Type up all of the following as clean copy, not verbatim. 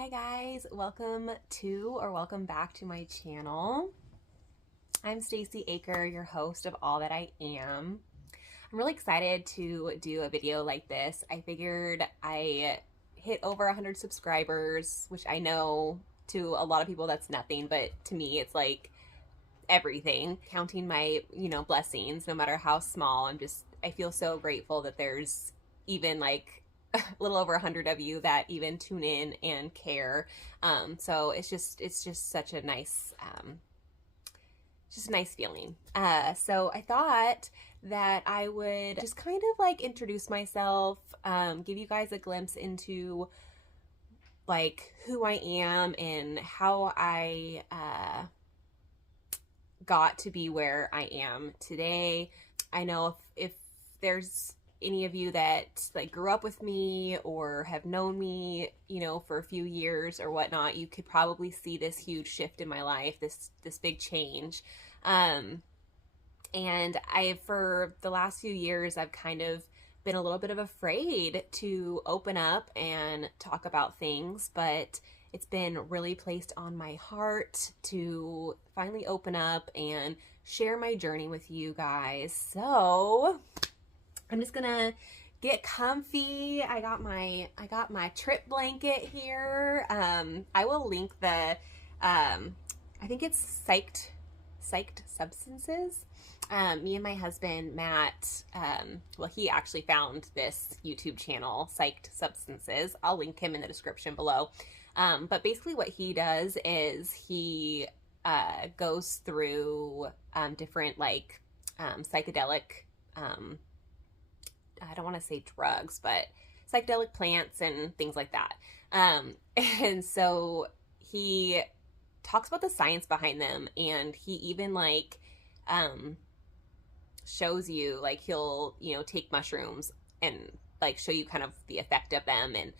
Hi guys, welcome back to my channel. I'm Stacy Aker, your host of All That I Am. I'm really excited to do a video like this. I figured I hit over 100 subscribers, which I know to a lot of people that's nothing, but to me it's like everything. Counting my, blessings, no matter how small. I feel so grateful that there's even like a little over 100 of you that even tune in and care. So it's just such a nice, just a nice feeling. So I thought that I would just kind of like introduce myself, give you guys a glimpse into like who I am and how I got to be where I am today. I know if there's any of you that like grew up with me or have known me, for a few years or whatnot, you could probably see this huge shift in my life, this big change. And for the last few years, I've kind of been a little bit of afraid to open up and talk about things, but it's been really placed on my heart to finally open up and share my journey with you guys. So I'm just gonna get comfy. I got my trip blanket here. I will link the I think it's Psyched Substances. Me and my husband Matt, he actually found this YouTube channel, Psyched Substances. I'll link him in the description below. But basically what he does is he goes through different like psychedelic, I don't want to say drugs, but psychedelic plants and things like that. And so he talks about the science behind them, and he even like shows you, like he'll take mushrooms and like show you kind of the effect of them, and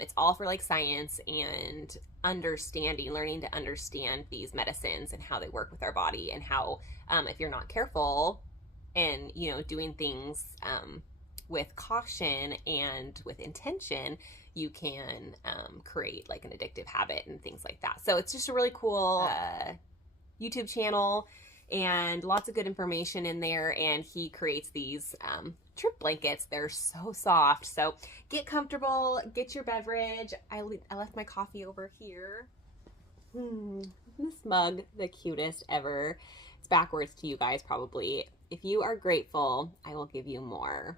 it's all for like science and learning to understand these medicines and how they work with our body, and how if you're not careful and doing things with caution and with intention, you can create like an addictive habit and things like that. So it's just a really cool YouTube channel and lots of good information in there. And he creates these trip blankets. They're so soft. So get comfortable, get your beverage. I left my coffee over here. This mug, the cutest ever. It's backwards to you guys probably. If you are grateful, I will give you more.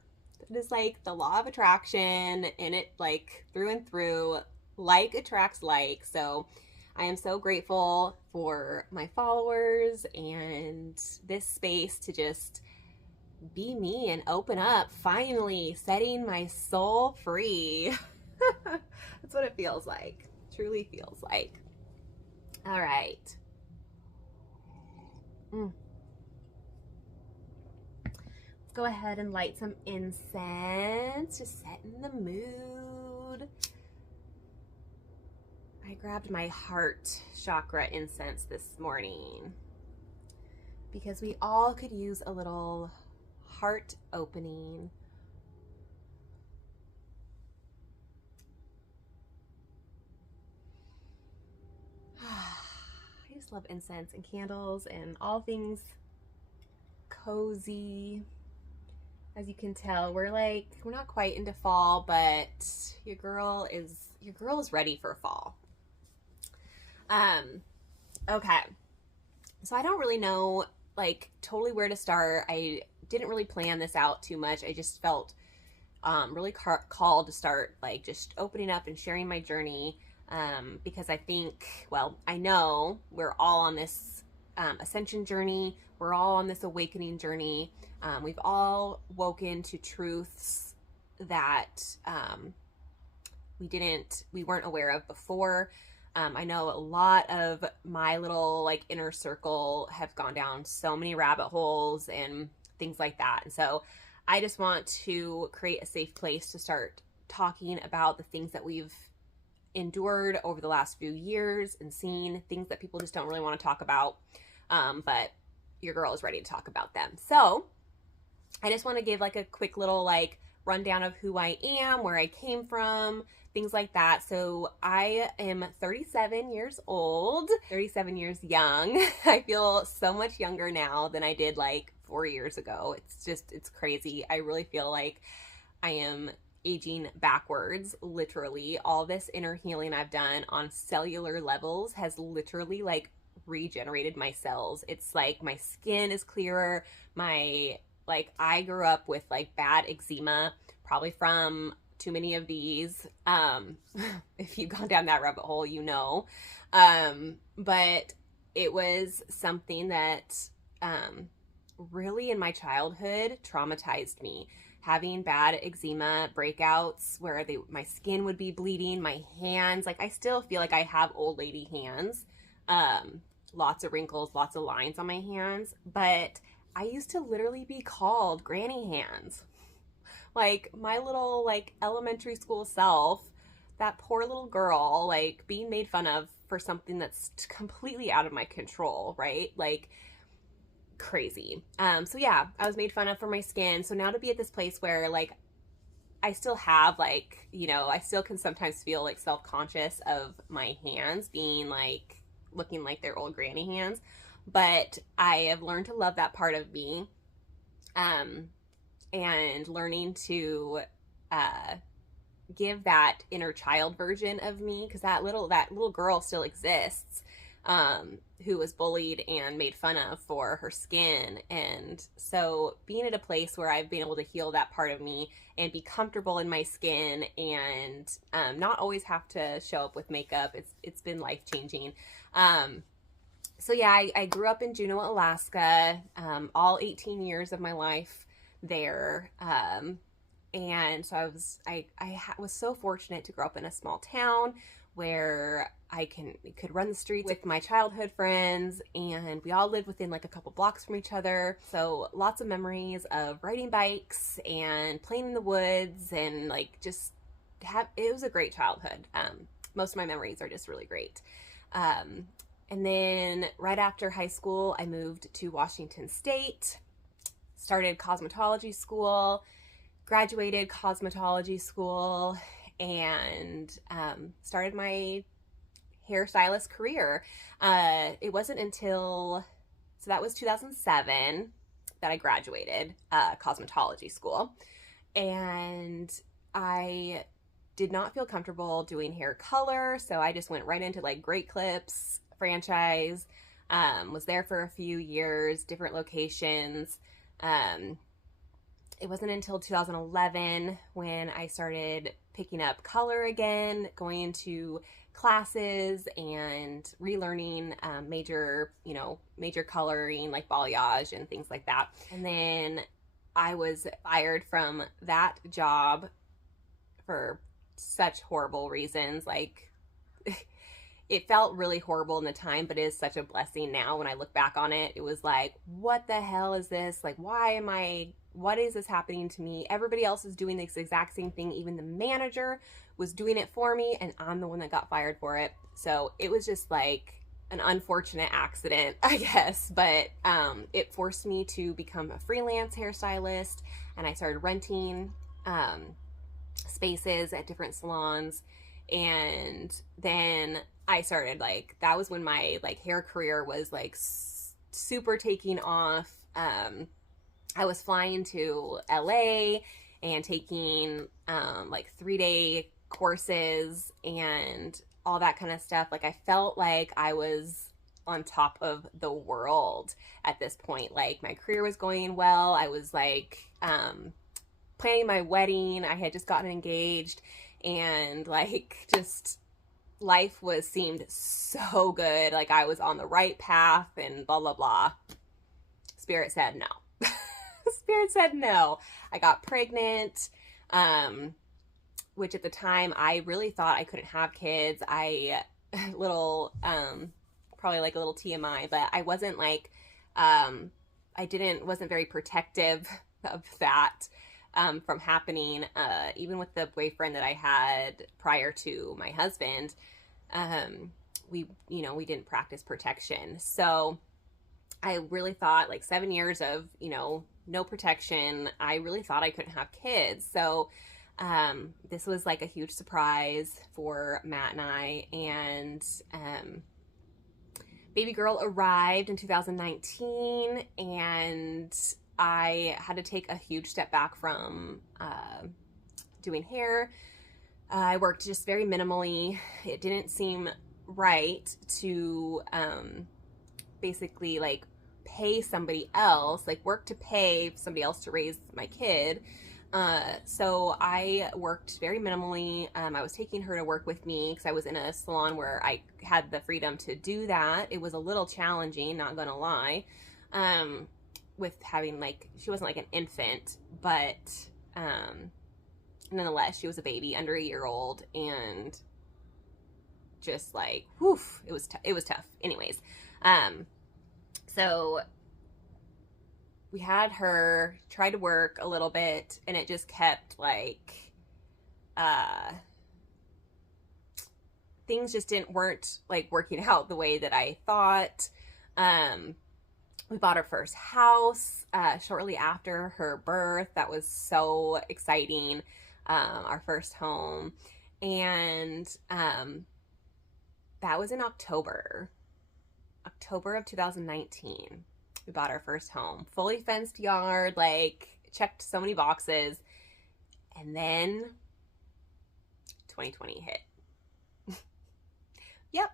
It is like the law of attraction, and it like through and through, like attracts like. So I am so grateful for my followers and this space to just be me and open up, finally setting my soul free. That's what it feels like. Truly feels like. All right. Go ahead and light some incense, just setting the mood. I grabbed my heart chakra incense this morning because we all could use a little heart opening. I just love incense and candles and all things cozy. As you can tell, we're not quite into fall, but your girl is ready for fall. Okay. So I don't really know like totally where to start. I didn't really plan this out too much. I just felt really called to start like just opening up and sharing my journey, because I know we're all on this ascension journey. We're all on this awakening journey. We've all woken to truths that we weren't aware of before. I know a lot of my little like inner circle have gone down so many rabbit holes and things like that. And so I just want to create a safe place to start talking about the things that we've endured over the last few years and seen, things that people just don't really want to talk about. But your girl is ready to talk about them. So I just want to give like a quick little like rundown of who I am, where I came from, things like that. So I am 37 years old, 37 years young. I feel so much younger now than I did like 4 years ago. It's crazy. I really feel like I am aging backwards, literally. All this inner healing I've done on cellular levels has literally like regenerated my cells. It's like my skin is clearer. I grew up with like bad eczema, probably from too many of these. If you've gone down that rabbit hole, you know. But it was something that really in my childhood traumatized me. Having bad eczema breakouts where my skin would be bleeding, my hands, like I still feel like I have old lady hands. Lots of wrinkles, lots of lines on my hands, but I used to literally be called granny hands. Like my little like elementary school self, that poor little girl, like being made fun of for something that's completely out of my control, right? Like crazy. So yeah, I was made fun of for my skin. So now to be at this place where like I still have like, I still can sometimes feel like self-conscious of my hands being like looking like their old granny hands, but I have learned to love that part of me, and learning to give that inner child version of me, because that little girl still exists, who was bullied and made fun of for her skin. And so being at a place where I've been able to heal that part of me and be comfortable in my skin and not always have to show up with makeup, it's been life-changing. So yeah, I grew up in Juneau, Alaska, all 18 years of my life there. And so I was so fortunate to grow up in a small town where I could run the streets with my childhood friends, and we all lived within like a couple blocks from each other. So lots of memories of riding bikes and playing in the woods, and like it was a great childhood. Most of my memories are just really great. And then right after high school, I moved to Washington State, started cosmetology school, graduated cosmetology school, and started my hairstylist career. It wasn't until, so that was 2007 that I graduated cosmetology school. And I did not feel comfortable doing hair color, so I just went right into like Great Clips franchise. Was there for a few years, different locations. It wasn't until 2011 when I started picking up color again, going into classes and relearning major coloring like balayage and things like that. And then I was fired from that job for such horrible reasons. Like it felt really horrible in the time, but it is such a blessing now when I look back on it. It was like, what the hell is this? Like, what is this happening to me? Everybody else is doing this exact same thing. Even the manager was doing it for me, and I'm the one that got fired for it. So it was just like an unfortunate accident, I guess. But it forced me to become a freelance hairstylist, and I started renting spaces at different salons. And then I started that was when my hair career was super taking off. I was flying to LA and taking 3-day courses and all that kind of stuff. I felt like I was on top of the world at this point. My career was going well. I was planning my wedding. I had just gotten engaged, and just life seemed so good. I was on the right path and blah, blah, blah. Spirit said no. Spirit said no. I got pregnant, which at the time I really thought I couldn't have kids. Probably a little TMI, but I wasn't wasn't very protective of that from happening. Even with the boyfriend that I had prior to my husband, we didn't practice protection. So I really thought 7 years of, no protection, I really thought I couldn't have kids. So This was like a huge surprise for Matt and I, and baby girl arrived in 2019, and I had to take a huge step back from doing hair. I worked just very minimally. It didn't seem right to basically like pay somebody else, like work to pay somebody else to raise my kid. So I worked very minimally. I was taking her to work with me because I was in a salon where I had the freedom to do that. It was a little challenging, not gonna lie, with having like, she wasn't like an infant, but nonetheless, she was a baby under a year old, and just like, whew, it was tough. Anyways, so we had her try to work a little bit, and it just kept like things just weren't like working out the way that I thought. We bought our first house shortly after her birth. That was so exciting. Our first home, and that was in October of 2019. We bought our first home, fully fenced yard, like checked so many boxes. And then 2020 hit. Yep.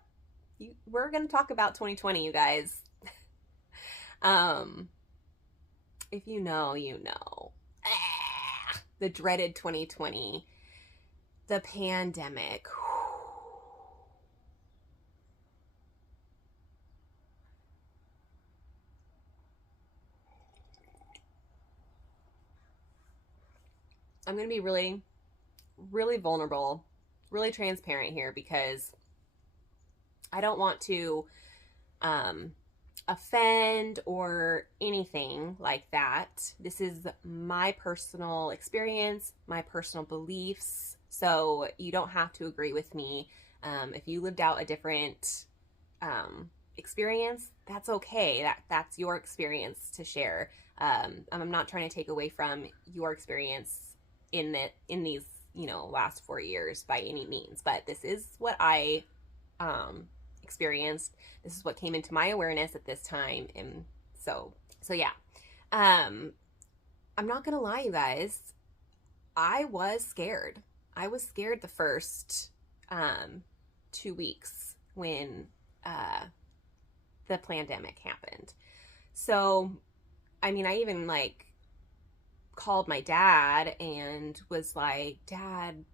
We're going to talk about 2020, you guys. If you know, you know. The dreaded 2020, the pandemic. I'm going to be really, really vulnerable, really transparent here, because I don't want to offend or anything like that. This is my personal experience, my personal beliefs. So you don't have to agree with me. If you lived out a different experience, that's okay. That's your experience to share. I'm not trying to take away from your experience in these, last 4 years by any means, but this is what I experienced. This is what came into my awareness at this time. And so yeah. I'm not gonna lie, you guys, I was scared. I was scared the first 2 weeks when the pandemic happened. So I mean, I even like called my dad and was like, Dad,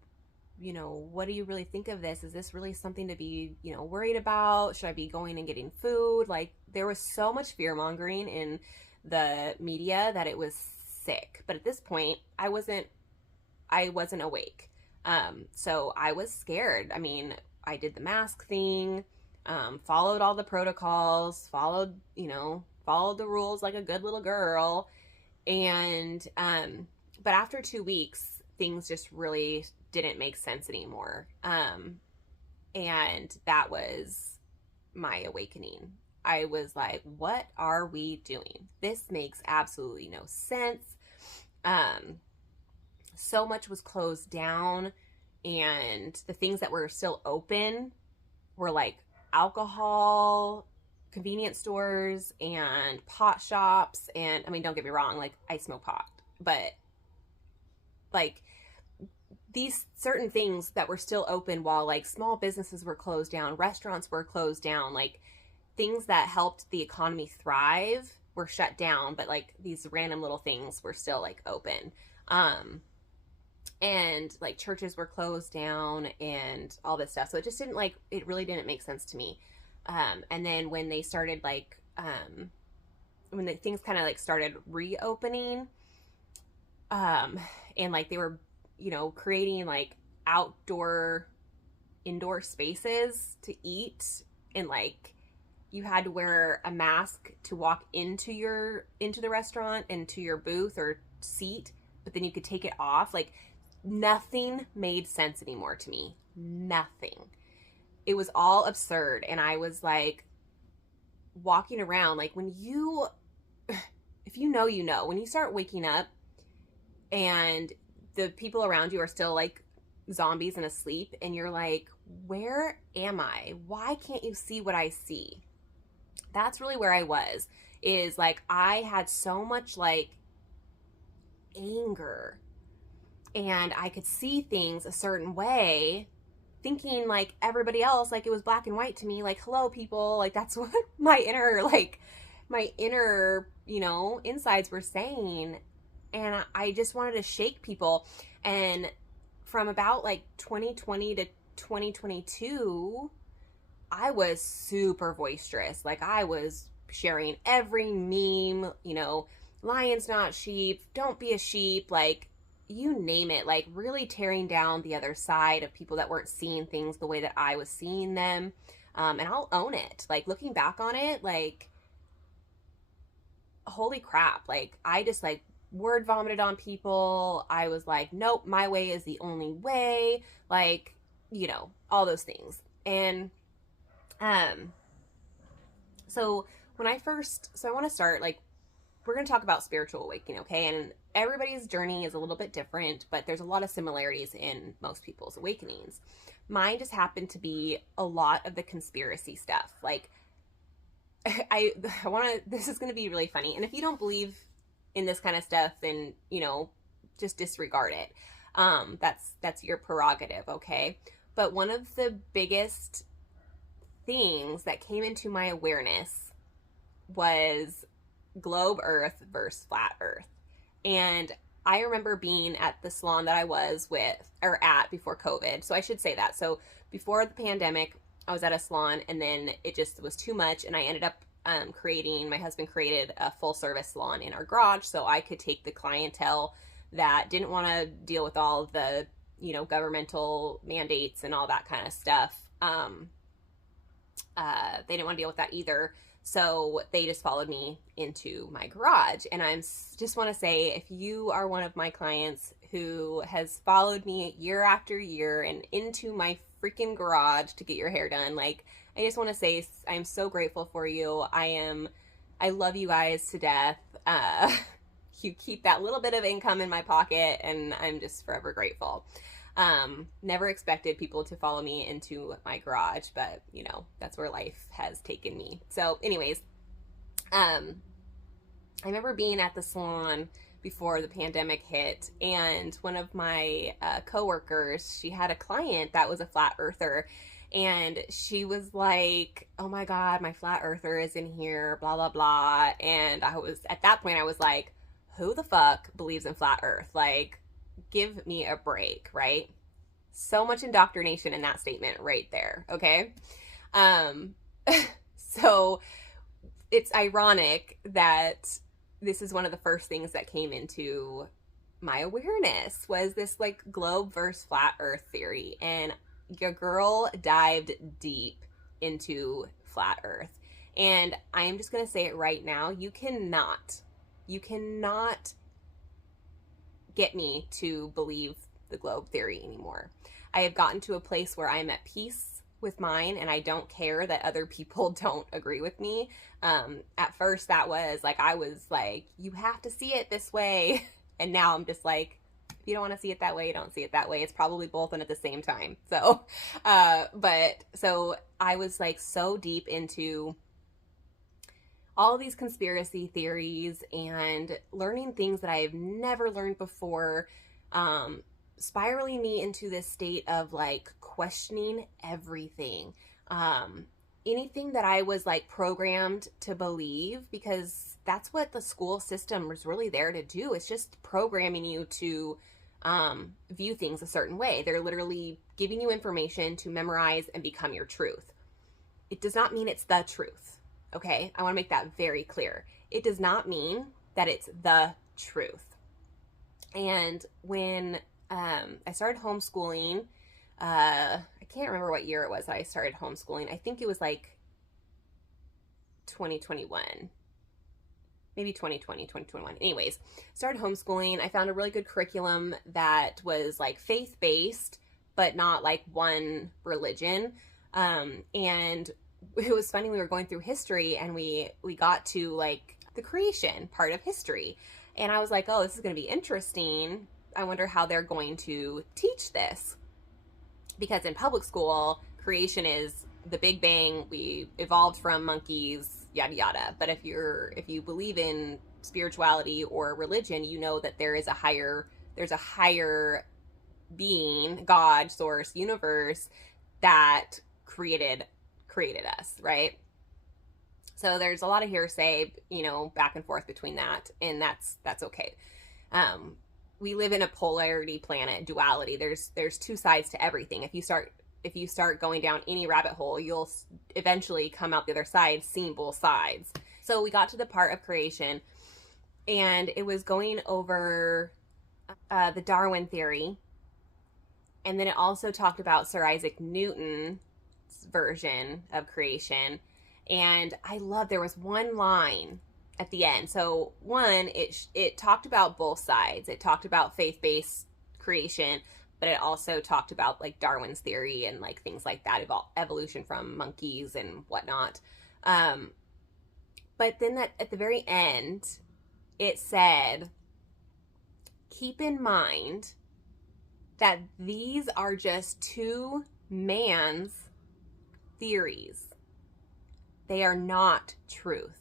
what do you really think of this? Is this really something to be, worried about? Should I be going and getting food? Like, there was so much fear mongering in the media that it was sick. But at this point, I wasn't awake. So I was scared. I mean, I did the mask thing, followed all the protocols, followed the rules like a good little girl. And, but after 2 weeks, things just really didn't make sense anymore. And that was my awakening. I was like, what are we doing? This makes absolutely no sense. So much was closed down, and the things that were still open were like alcohol, convenience stores, and pot shops. And I mean, don't get me wrong, like, I smoke pot, but like these certain things that were still open while like small businesses were closed down, restaurants were closed down, like things that helped the economy thrive were shut down, but like these random little things were still like open. And like churches were closed down and all this stuff. So it really didn't make sense to me. And then when they started like, when the things kind of like started reopening, and like they were, creating like indoor spaces to eat, and like you had to wear a mask to walk into the restaurant and to your booth or seat, but then you could take it off. Like, nothing made sense anymore to me. Nothing. It was all absurd. And I was like walking around, like, if you know, when you start waking up and the people around you are still like zombies and asleep, and you're like, where am I? Why can't you see what I see? That's really where I was, is like I had so much like anger, and I could see things a certain way, thinking like everybody else, like it was black and white to me, like, hello people, like that's what my inner, insides were saying. And I just wanted to shake people. And from about like 2020 to 2022, I was super boisterous. Like I was sharing every meme, lions not sheep, don't be a sheep, like you name it, like really tearing down the other side of people that weren't seeing things the way that I was seeing them. And I'll own it. Like looking back on it, like, holy crap. Like I just like word vomited on people. I was like, nope, my way is the only way. Like, all those things. And, so I want to start, like, we're going to talk about spiritual awakening, okay? And everybody's journey is a little bit different, but there's a lot of similarities in most people's awakenings. Mine just happened to be a lot of the conspiracy stuff. Like, I want to, this is going to be really funny. And if you don't believe in this kind of stuff, then, just disregard it. That's your prerogative, okay? But one of the biggest things that came into my awareness was globe earth versus flat earth. And I remember being at the salon that I was at before COVID. So I should say that. So before the pandemic, I was at a salon, and then it just was too much. And I ended up my husband created a full service salon in our garage so I could take the clientele that didn't want to deal with all the, governmental mandates and all that kind of stuff. They didn't want to deal with that either. So they just followed me into my garage. And just want to say, if you are one of my clients who has followed me year after year and into my freaking garage to get your hair done, like, I just want to say I'm so grateful for you. I love you guys to death. You keep that little bit of income in my pocket, and I'm just forever grateful. Never expected people to follow me into my garage, but that's where life has taken me. So anyways, I remember being at the salon before the pandemic hit, and one of my coworkers, she had a client that was a flat earther, and she was like, oh my God, my flat earther is in here, blah, blah, blah. And at that point I was like, who the fuck believes in flat earth? Like, give me a break, right? So much indoctrination in that statement right there, okay? So it's ironic that this is one of the first things that came into my awareness was this like globe versus flat earth theory. And your girl dived deep into flat earth. And I am just going to say it right now. You cannot get me to believe the globe theory anymore. I have gotten to a place where I'm at peace with mine, and I don't care that other people don't agree with me. At first that was like, I was like, you have to see it this way. And now I'm just like, if you don't want to see it that way, you don't see it that way. It's probably both and at the same time. So, so I was like so deep into all of these conspiracy theories and learning things that I have never learned before, spiraling me into this state of like questioning everything. Anything that I was like programmed to believe, because that's what the school system was really there to do. It's just programming you to view things a certain way. They're literally giving you information to memorize and become your truth. It does not mean it's the truth. Okay, I want to make that very clear. It does not mean that it's the truth. And when I started homeschooling, I can't remember what year it was that I started homeschooling. I think it was like 2021. Maybe 2020, 2021. Anyways, started homeschooling. I found a really good curriculum that was like faith-based, but not like one religion. And it was funny, we were going through history and we got to like the creation part of history. And I was like, oh, this is going to be interesting. I wonder how they're going to teach this. Because in public school, creation is the Big Bang, we evolved from monkeys, yada yada. But if you believe in spirituality or religion, you know that there's a higher being, God, source, universe that created us, right? So there's a lot of hearsay, back and forth between that, and that's okay. We live in a polarity planet, duality. There's two sides to everything. If you start going down any rabbit hole, you'll eventually come out the other side seeing both sides. So we got to the part of creation, and it was going over the Darwin theory, and then it also talked about Sir Isaac Newton's version of creation. And there was one line at the end. So one, it talked about both sides. It talked about faith-based creation, but it also talked about like Darwin's theory and like things like that, evolution from monkeys and whatnot. But then at the very end, it said, keep in mind that these are just two man's theories. They are not truth.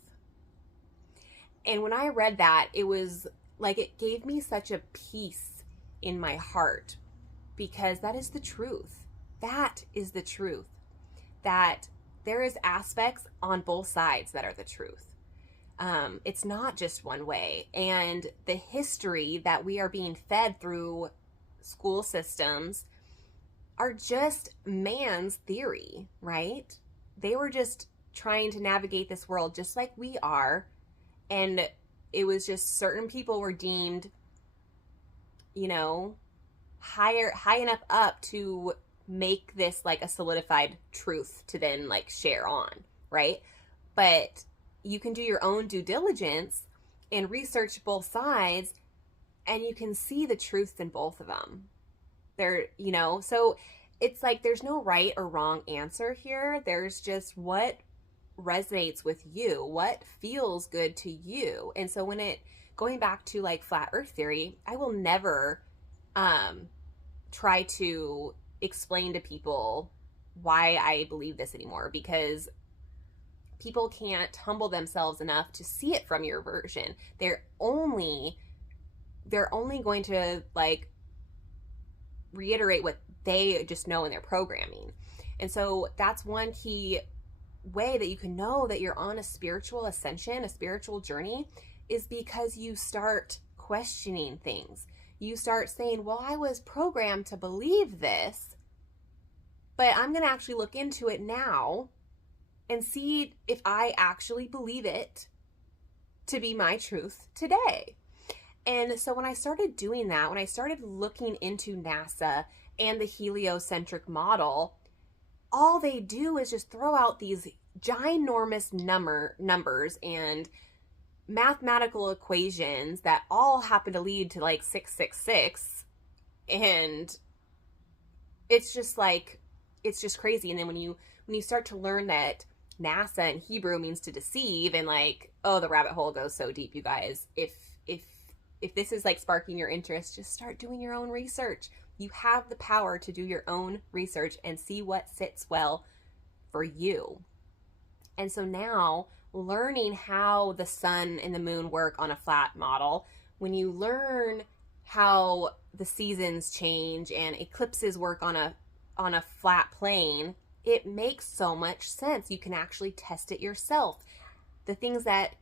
And when I read that, it was like it gave me such a peace in my heart, because that is the truth. That is the truth. That there is aspects on both sides that are the truth. It's not just one way. And the history that we are being fed through school systems are just man's theory, right? They were just trying to navigate this world just like we are, and it was just certain people were deemed high enough up to make this like a solidified truth to then like share on, right? But you can do your own due diligence and research both sides, and you can see the truth in both of them. So it's like there's no right or wrong answer here. There's just what resonates with you, what feels good to you. And so going back to like flat earth theory, I will never try to explain to people why I believe this anymore, because people can't humble themselves enough to see it from your version. They're only going to like reiterate what they just know in their programming. And so that's one key way that you can know that you're on a spiritual ascension, a spiritual journey, is because you start questioning things. You start saying, well, I was programmed to believe this, but I'm going to actually look into it now and see if I actually believe it to be my truth today. And so when I started doing that, when I started looking into NASA and the heliocentric model, all they do is just throw out these ginormous numbers and mathematical equations that all happen to lead to like 666. And it's just crazy. And then when you start to learn that NASA in Hebrew means to deceive, and like, oh, the rabbit hole goes so deep, you guys. If this is like sparking your interest, just start doing your own research. You have the power to do your own research and see what sits well for you. And so now, learning how the sun and the moon work on a flat model, when you learn how the seasons change and eclipses work on a flat plane, it makes so much sense. You can actually test it yourself. The things that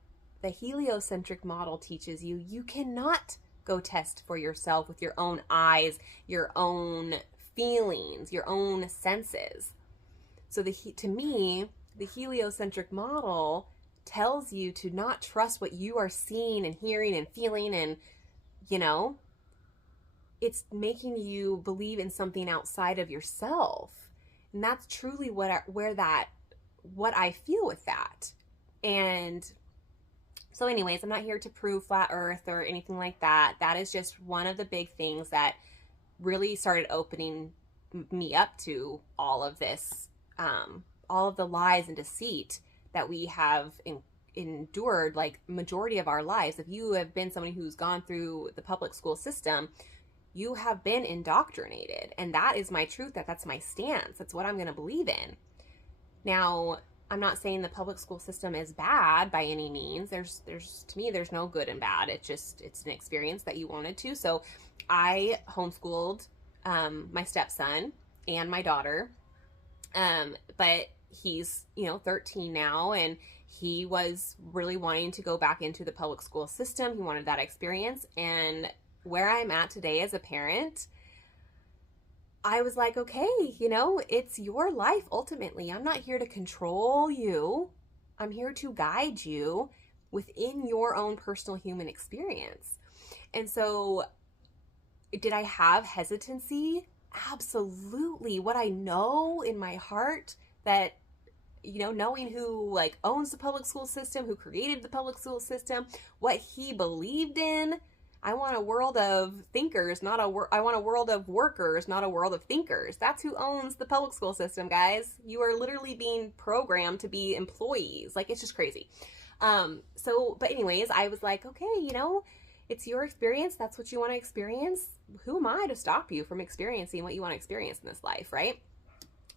the heliocentric model teaches you, you cannot go test for yourself with your own eyes, your own feelings, your own senses. So to me, the heliocentric model tells you to not trust what you are seeing and hearing and feeling, and it's making you believe in something outside of yourself. And that's truly what I feel with that. And so anyways, I'm not here to prove flat earth or anything like that. That is just one of the big things that really started opening me up to all of this, all of the lies and deceit that we have endured, like majority of our lives. If you have been somebody who's gone through the public school system, you have been indoctrinated. And that is my truth. That's my stance. That's what I'm going to believe in. Now, I'm not saying the public school system is bad by any means. To me, there's no good and bad. It's an experience that you wanted to. So I homeschooled my stepson and my daughter. But he's, 13 now, and he was really wanting to go back into the public school system. He wanted that experience. And where I'm at today as a parent, I was like, okay, it's your life ultimately. I'm not here to control you. I'm here to guide you within your own personal human experience. And so, did I have hesitancy? Absolutely. What I know in my heart that, knowing who like owns the public school system, who created the public school system, what he believed in. I want a world of thinkers, I want a world of workers, not a world of thinkers. That's who owns the public school system, guys. You are literally being programmed to be employees. Like, it's just crazy. But anyways, I was like, okay, it's your experience. That's what you want to experience. Who am I to stop you from experiencing what you want to experience in this life, right?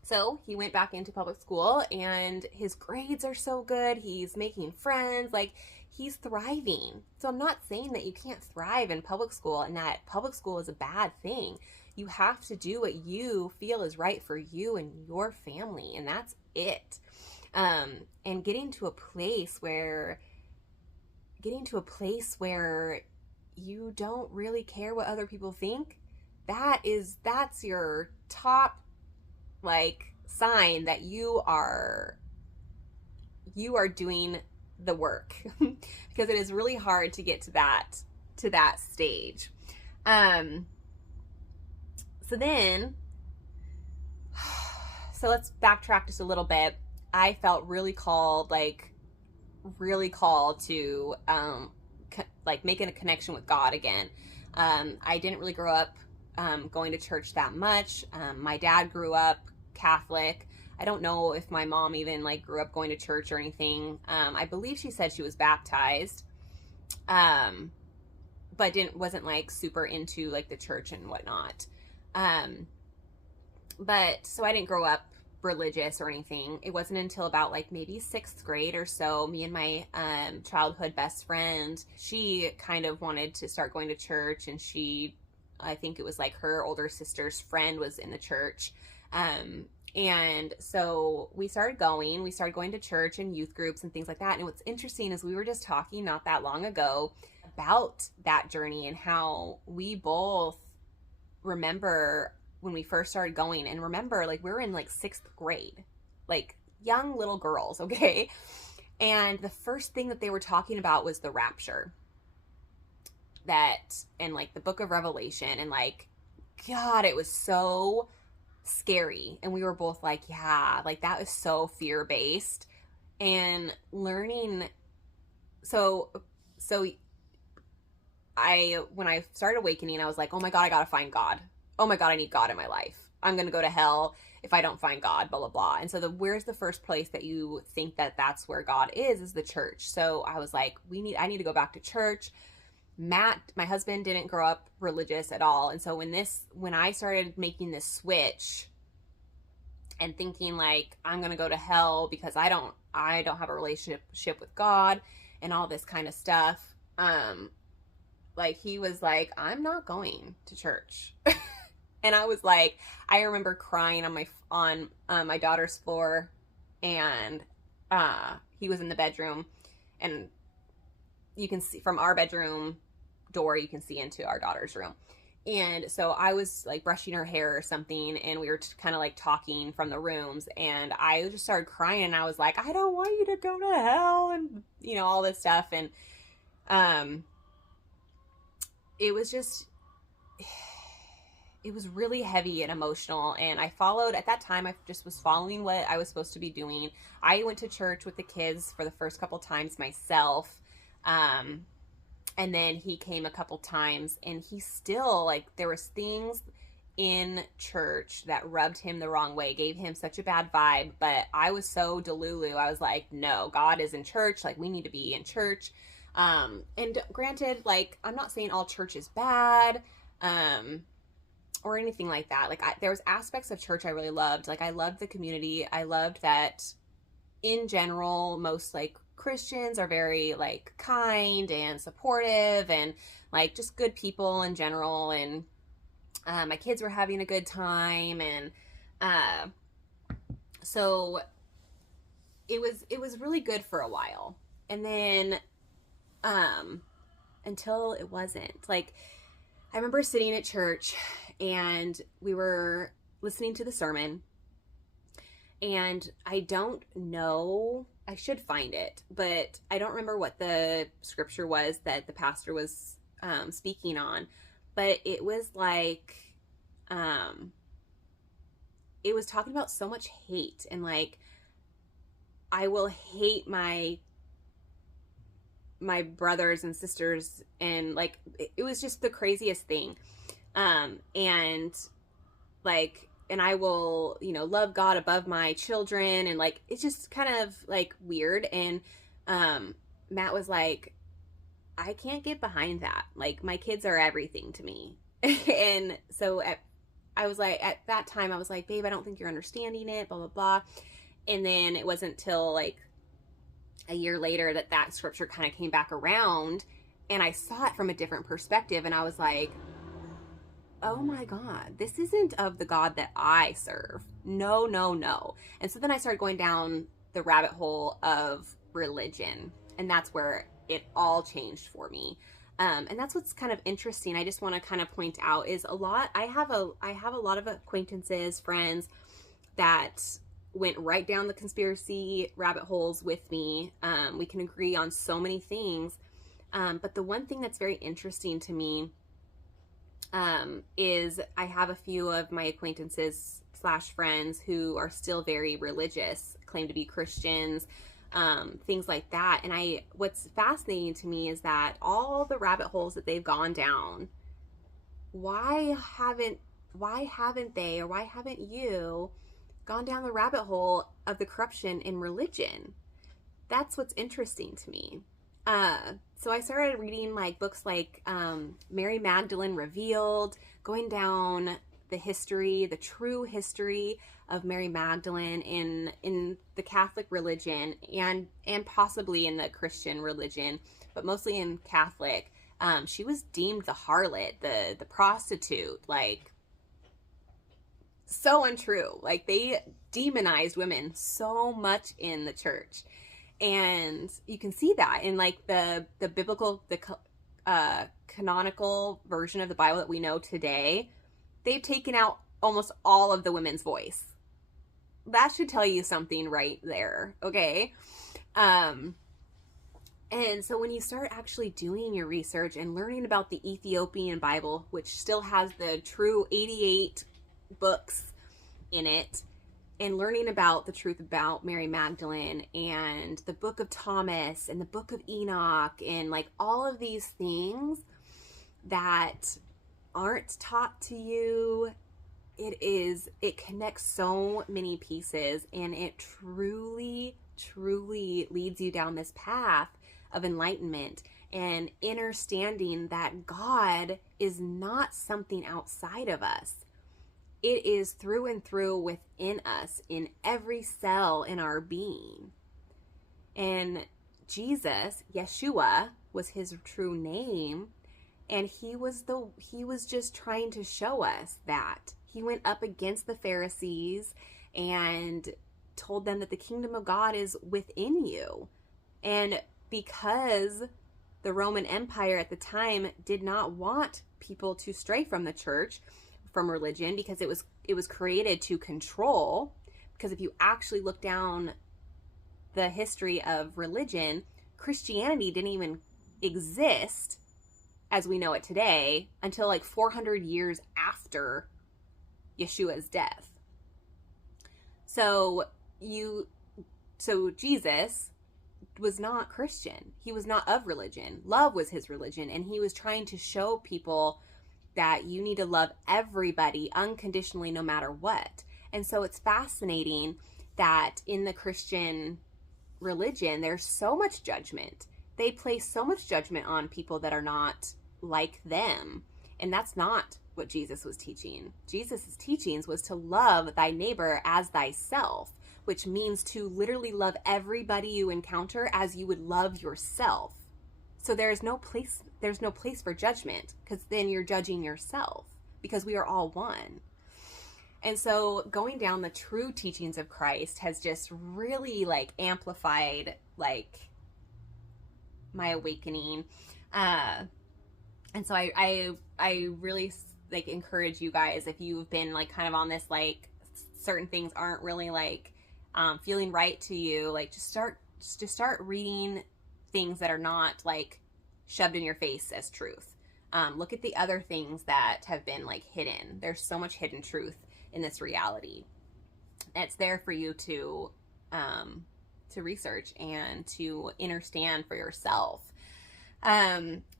So he went back into public school, and his grades are so good. He's making friends. Like, he's thriving. So I'm not saying that you can't thrive in public school and that public school is a bad thing. You have to do what you feel is right for you and your family, and that's it. And getting to a place where you don't really care what other people think, that's your top sign that you are doing the work, because it is really hard to get to that stage. So let's backtrack just a little bit. I felt really called to making a connection with God again. I didn't really grow up going to church that much. My dad grew up Catholic. I don't know if my mom even grew up going to church or anything. I believe she said she was baptized, but wasn't super into the church and whatnot. But so I didn't grow up religious or anything. It wasn't until about maybe 6th grade or so, me and my childhood best friend, she kind of wanted to start going to church, and I think it was her older sister's friend was in the church. And so we started going to church and youth groups and things like that. And what's interesting is we were just talking not that long ago about that journey and how we both remember when we first started going, and remember we were in 6th grade, young little girls. Okay. And the first thing that they were talking about was the rapture, and the book of Revelation, and God, it was so scary. And we were both yeah, that was so fear-based. And learning, so when I started awakening, I was like, oh my God, I gotta find God. Oh my God, I need God in my life. I'm gonna go to hell if I don't find God, blah, blah, blah. And so where's the first place that you think that's where God is the church. So I was like, I need to go back to church. Matt, my husband, didn't grow up religious at all. And so when I started making this switch and thinking I'm going to go to hell because I don't have a relationship with God and all this kind of stuff, he was I'm not going to church. And I was I remember crying on my daughter's floor, and he was in the bedroom, and you can see from our bedroom door, you can see into our daughter's room. And so I was brushing her hair or something, and we were kind of talking from the rooms, and I just started crying, and I was I don't want you to go to hell, and all this stuff. And it was really heavy and emotional. And at that time, I just was following what I was supposed to be doing. I went to church with the kids for the first couple times myself. And then he came a couple times, and he still, there was things in church that rubbed him the wrong way, gave him such a bad vibe. But I was so delulu. I was no, God is in church. We need to be in church. And granted, I'm not saying all church is bad. or anything like that. Like there was aspects of church I really loved. Like I loved the community. I loved that in general, most like Christians are very like kind and supportive and like just good people in general. And my kids were having a good time, and uh, so it was really good for a while. And then um, until it wasn't. Like I remember sitting at church and we were listening to the sermon, and I don't know, I should find it, but I don't remember what the scripture was that the pastor was speaking on, but it was like, um, it was talking about so much hate and like, I will hate my brothers and sisters, and like it was just the craziest thing. And like, and I will, love God above my children, and like it's just kind of like weird. And Matt was like, I can't get behind that. Like my kids are everything to me. And so I was like, at that time I was like, babe, I don't think you're understanding it, blah blah blah. And then it wasn't till like a year later that scripture kind of came back around, and I saw it from a different perspective, and I was like, oh my God, this isn't of the God that I serve. No, no, no. And so then I started going down the rabbit hole of religion, and that's where it all changed for me. And that's what's kind of interesting. I just want to kind of point out is I have a lot of acquaintances, friends that went right down the conspiracy rabbit holes with me. We can agree on so many things. But the one thing that's very interesting to me is I have a few of my acquaintances / friends who are still very religious, claim to be Christians, things like that. And what's fascinating to me is that all the rabbit holes that they've gone down, why haven't they, or why haven't you gone down the rabbit hole of the corruption in religion? That's what's interesting to me. So I started reading like books like Mary Magdalene Revealed, going down the true history of Mary Magdalene in the Catholic religion, and possibly in the Christian religion, but mostly in Catholic. She was deemed the harlot, the prostitute, like so untrue. Like they demonized women so much in the church. And you can see that in like the biblical, canonical version of the Bible that we know today. They've taken out almost all of the women's voice. That should tell you something right there. Okay. And so when you start actually doing your research and learning about the Ethiopian Bible, which still has the true 88 books in it, and learning about the truth about Mary Magdalene and the book of Thomas and the book of Enoch, and like all of these things that aren't taught to you, it connects so many pieces, and it truly leads you down this path of enlightenment and understanding that God is not something outside of us. It is through and through within us, in every cell in our being. And Jesus, Yeshua, was his true name, and he was just trying to show us that. He went up against the Pharisees and told them that the kingdom of God is within you. And because the Roman Empire at the time did not want people to stray from the church, from religion, because it was created to control. Because if you actually look down the history of religion, Christianity didn't even exist as we know it today until like 400 years after Yeshua's death. So Jesus was not Christian. He was not of religion. Love was his religion, and he was trying to show people that you need to love everybody unconditionally, no matter what. And so it's fascinating that in the Christian religion, there's so much judgment. They place so much judgment on people that are not like them. And that's not what Jesus was teaching. Jesus's teachings was to love thy neighbor as thyself, which means to literally love everybody you encounter as you would love yourself. So there's no place for judgment, because then you're judging yourself, because we are all one. And so going down the true teachings of Christ has just really like amplified like my awakening. And so I really like encourage you guys, if you've been like kind of on this, like certain things aren't really like feeling right to you, like just start reading things that are not like shoved in your face as truth. Look at the other things that have been like hidden. There's so much hidden truth in this reality. It's there for you to research and to understand for yourself.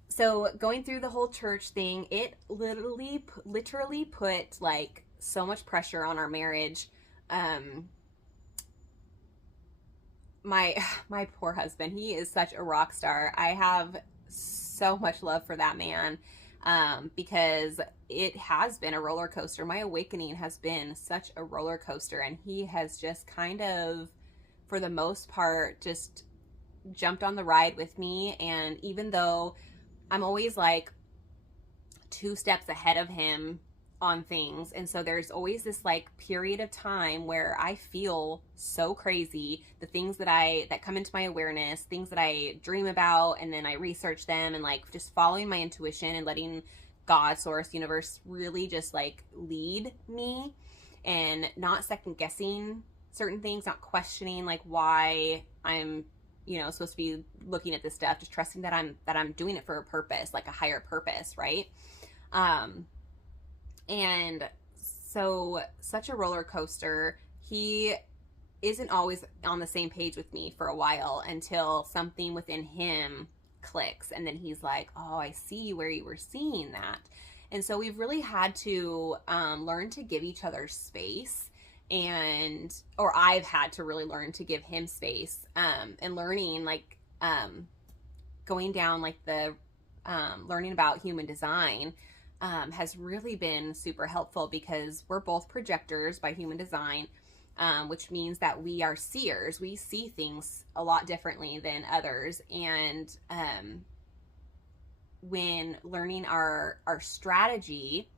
So going through the whole church thing, it literally put like so much pressure on our marriage. My poor husband, he is such a rock star. I have so much love for that man, because it has been a roller coaster. My awakening has been such a roller coaster, and he has just kind of, for the most part, just jumped on the ride with me. And even though I'm always like 2 steps ahead of him on things, and so there's always this like period of time where I feel so crazy, the things that come into my awareness, things that I dream about, and then I research them, and like just following my intuition and letting God, source, universe really just like lead me, and not second guessing certain things, not questioning like why I'm supposed to be looking at this stuff, just trusting that I'm doing it for a purpose, like a higher purpose, right? And so such a roller coaster. He isn't always on the same page with me for a while, until something within him clicks, and then he's like, oh, I see where you were seeing that. And so we've really had to learn to give each other space, or I've had to really learn to give him space, and learning like going down like the learning about human design has really been super helpful, because we're both projectors by human design, which means that we are seers. We see things a lot differently than others. And when learning our strategy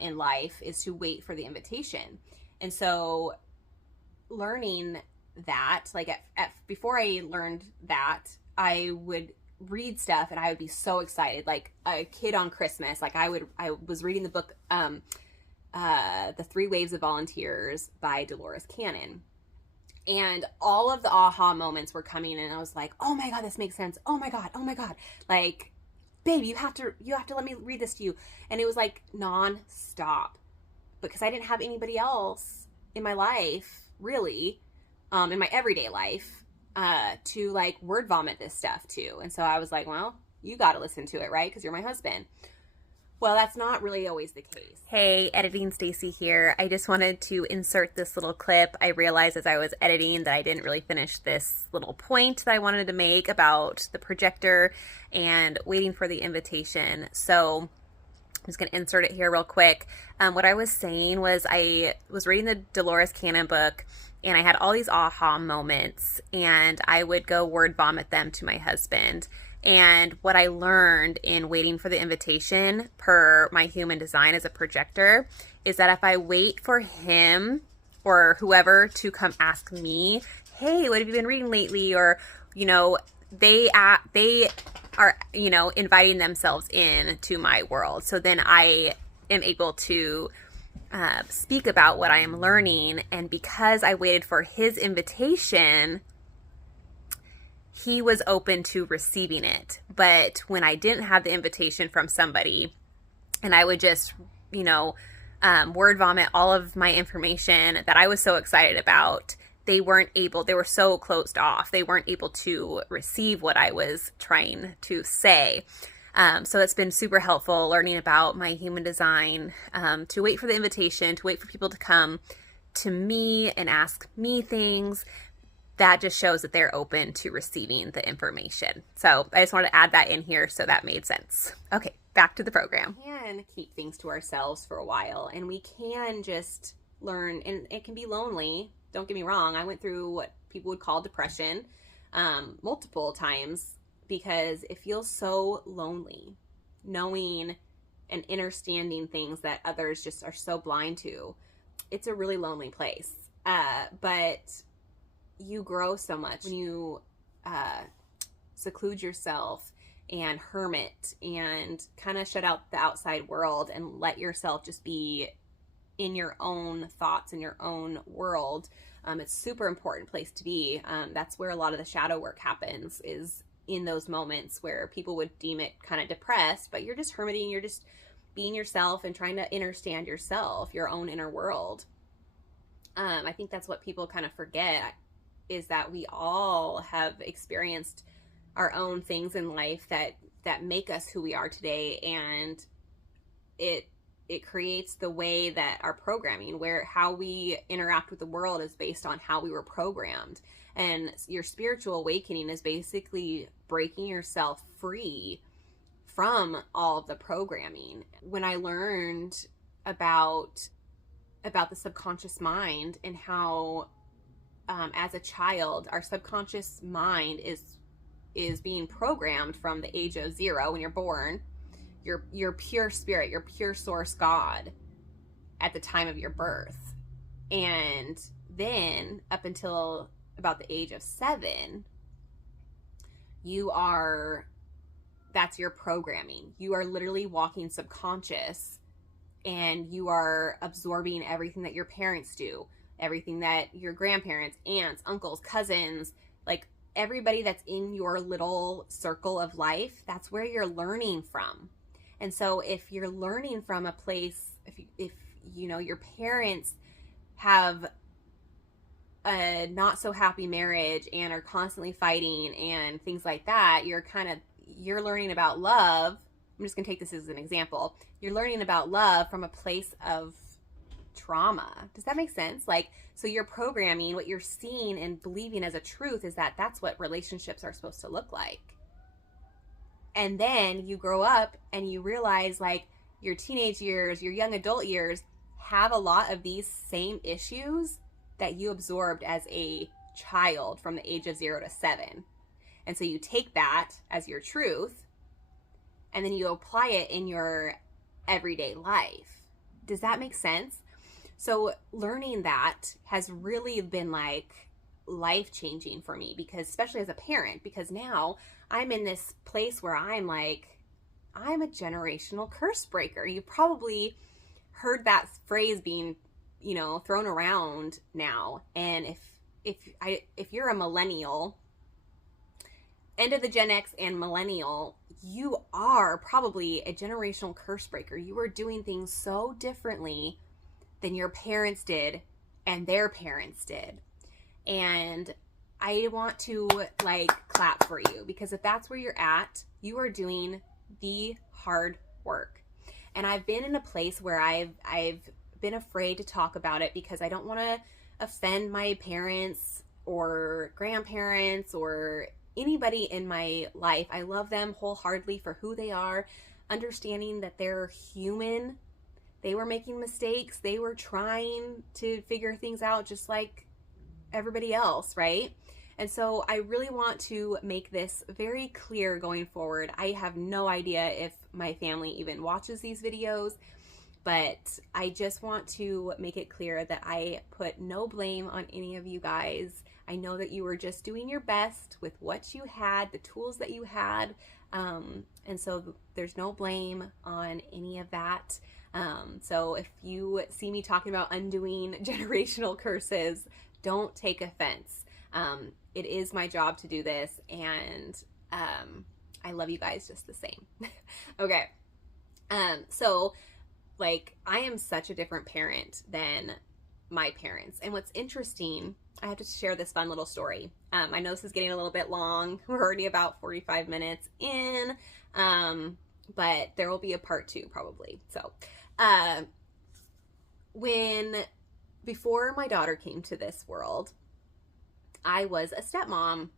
in life is to wait for the invitation. And so learning that, like before I learned that, I would read stuff and I would be so excited, like a kid on Christmas. Like I was reading the book The 3 Waves of Volunteers by Dolores Cannon, and all of the aha moments were coming, and I was like, oh my god, this makes sense. Oh my god, like, babe, you have to let me read this to you. And it was like non-stop, because I didn't have anybody else in my life, really, in my everyday life, to like word vomit this stuff to. And so I was like, well, you got to listen to it, right? Because you're my husband. Well, that's not really always the case. Hey, Editing Stacy here. I just wanted to insert this little clip. I realized as I was editing that I didn't really finish this little point that I wanted to make about the projector and waiting for the invitation. So I'm just going to insert it here real quick. What I was saying was I was reading the Dolores Cannon book, and I had all these aha moments, and I would go word vomit them to my husband. And what I learned in waiting for the invitation, per my human design as a projector, is that if I wait for him or whoever to come ask me, hey, what have you been reading lately? Or, they are, inviting themselves in to my world. So then I am able to speak about what I am learning. And because I waited for his invitation, he was open to receiving it. But when I didn't have the invitation from somebody, and I would just, word vomit all of my information that I was so excited about, they were so closed off. They weren't able to receive what I was trying to say. So it's been super helpful learning about my human design, to wait for the invitation, to wait for people to come to me and ask me things. that just shows that they're open to receiving the information. So I just wanted to add that in here so that made sense. Okay, back to the program. We can keep things to ourselves for a while, and we can just learn, and it can be lonely. Don't get me wrong. I went through what people would call depression multiple times because it feels so lonely knowing and understanding things that others just are so blind to. It's a really lonely place. But you grow so much when you seclude yourself and hermit and kind of shut out the outside world and let yourself just be in your own thoughts, in your own world. It's a super important place to be. That's where a lot of the shadow work happens, is in those moments where people would deem it kind of depressed, but you're just hermiting, you're just being yourself and trying to understand yourself, your own inner world. I think that's what people kind of forget, is that we all have experienced our own things in life that make us who we are today, and it creates the way that our programming, how we interact with the world, is based on how we were programmed. And your spiritual awakening is basically breaking yourself free from all of the programming. When I learned about the subconscious mind and how as a child our subconscious mind is being programmed from the age of 0 when you're born, your pure spirit, your pure source God at the time of your birth, and then up until about the age of 7, that's your programming. You are literally walking subconscious, and you are absorbing everything that your parents do, everything that your grandparents, aunts, uncles, cousins, like everybody that's in your little circle of life, that's where you're learning from. And so if you're learning from a place, if you know your parents have a not so happy marriage and are constantly fighting and things like that, you're learning about love. I'm just gonna take this as an example. You're learning about love from a place of trauma. Does that make sense? Like, so you're programming, what you're seeing and believing as a truth is that that's what relationships are supposed to look like. And then you grow up and you realize, like, your teenage years, your young adult years have a lot of these same issues that you absorbed as a child from the age of 0 to 7. And so you take that as your truth, and then you apply it in your everyday life. Does that make sense? So learning that has really been like life-changing for me, because especially as a parent, because now I'm in this place where I'm like, I'm a generational curse breaker. You probably heard that phrase being, thrown around now. And if you're a millennial, end of the Gen X and millennial, you are probably a generational curse breaker. You are doing things so differently than your parents did and their parents did. And I want to clap for you, because if that's where you're at, you are doing the hard work. And I've been in a place where I've been afraid to talk about it because I don't want to offend my parents or grandparents or anybody in my life. I love them wholeheartedly for who they are, understanding that they're human. They were making mistakes. They were trying to figure things out just like everybody else, right? And so I really want to make this very clear going forward. I have no idea if my family even watches these videos, but I just want to make it clear that I put no blame on any of you guys. I know that you were just doing your best with what you had, the tools that you had, and so there's no blame on any of that. So if you see me talking about undoing generational curses, don't take offense. It is my job to do this, and I love you guys just the same. Okay. So I am such a different parent than my parents. And what's interesting, I have to share this fun little story. I know this is getting a little bit long. We're already about 45 minutes in, but there will be a part 2 probably. So, before my daughter came to this world, I was a stepmom.